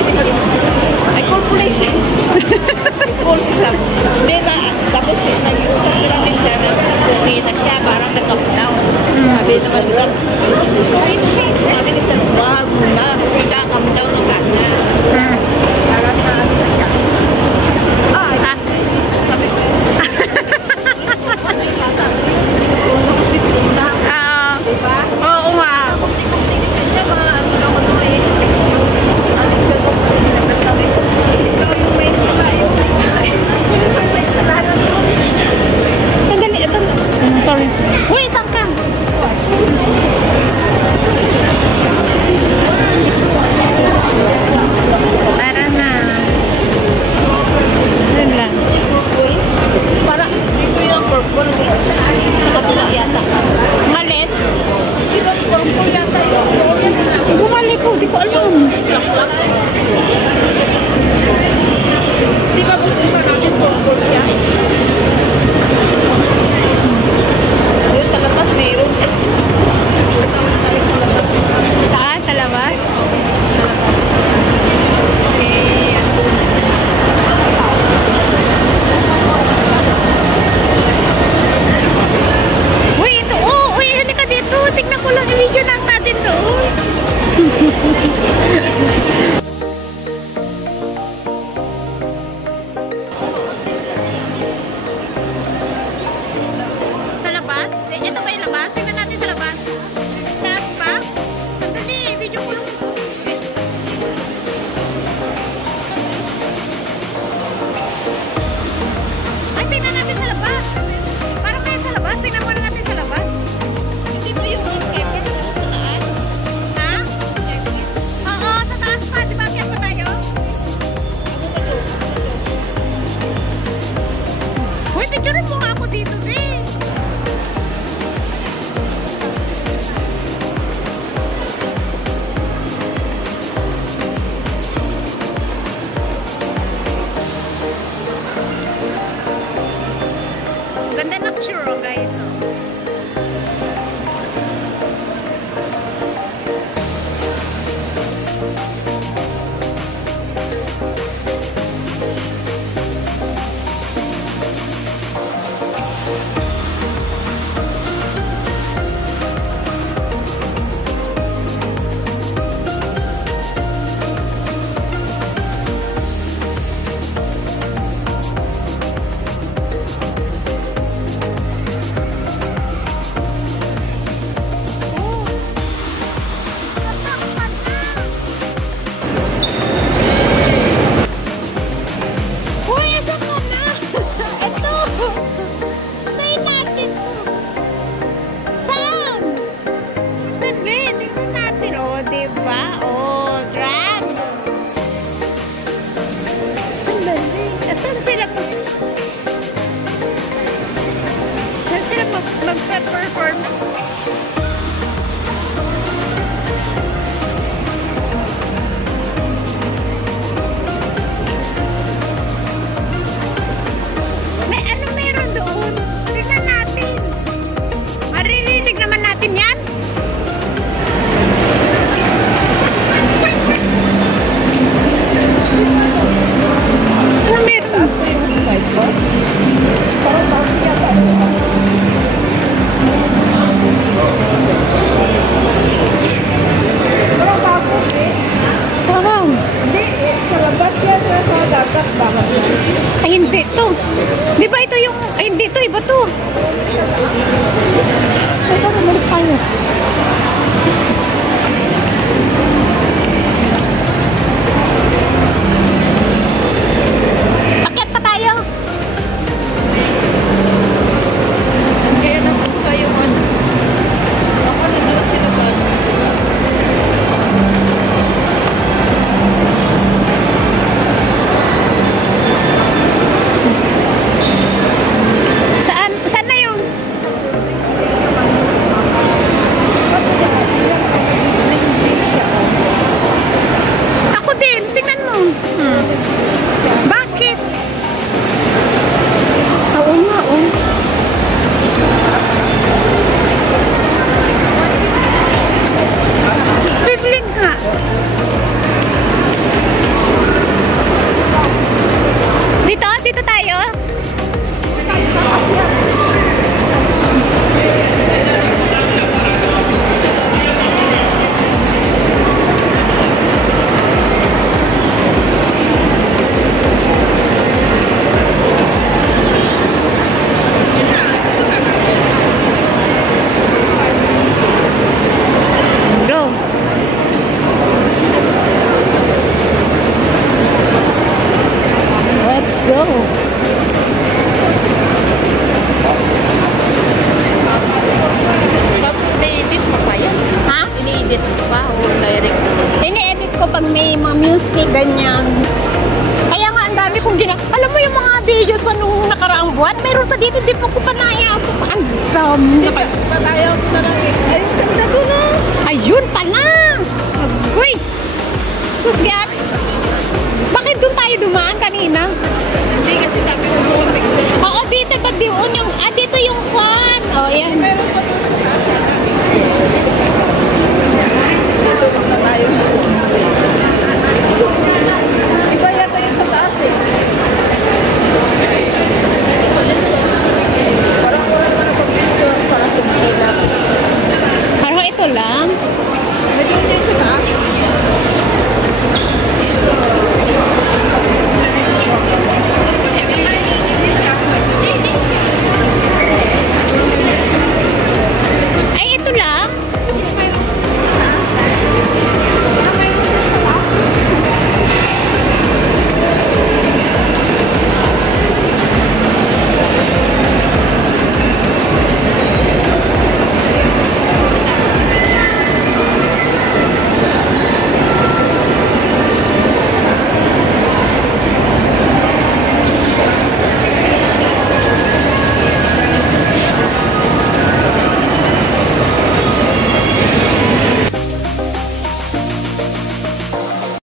Ay, call police. Call siya. Hindi na, tapos nag-iusap sila ni sir. Okay na siya, parang nag-up down. Sabi naman nila, sabi ni sir, wag muna, kasi kakam down ng kanya. Parang na siya. Ay, sabi ko. Diba? Oo nga. Sandali, ito. Sorry. Uy, saan ka? Tara na. Yun lang. Para dito yung purple. Kapula yata. Malit? Di ba purple yata yun? Bumalik ko, di ko alam. Di ba pupunta natin purple siya? Ayun, sa labas meron. Saan? Sa labas? Uy, ito. Oh, uy, halika dito. Tignan ko lang yung video natin doon. Sa labas? Ito ba yung labas? Tignan natin sa labas. Taas pa? Sandali, video ko lang. Ay, tignan natin sa labas. Parang kayo sa labas. Tignan mo na natin sa labas. Hindi ba yung aircon sa taas? Ha? Oo, sa taas pa. Di ba kaya pa tayo? Uy, picture mo nga ako dito, eh. Ganda ng picture, guys. Uy, ito ka na! Ito! Say natin to! Saan? Sabi, tingnan natin. O, diba? O, drag! Ang dali. Saan sila mag-perform? May ano meron doon? Tingnan natin. Maririnig naman natin yan. Ano meron? Saan? Hindi, sa labas yan. Sa dagat bakit yan? Ay, hindi to. Di ba ito yung... Ay, hindi to. Iba to. Ito, bumalik tayo. Akyat pa tayo. Kaya naman tayo man. Ako naglalak siya na ba? Saan? Saan na yung... Ako din. Tingnan mo. Bakit? Oo nga, oh. Bibling nga. Hello. Ini-edit mo pa yan? Ha? Ini-edit mo pa o direct? Ini-edit ko pag may mga music, ganyan. Kaya nga, ang dami kong alam mo yung mga videos ko nung nakaraang buwan, mayroon pa dito, di pa ko pa naiabot. Ang dami. Patayaw ko na lang eh. Ay, ganda ko na. Ayun pala! Uy! Sus,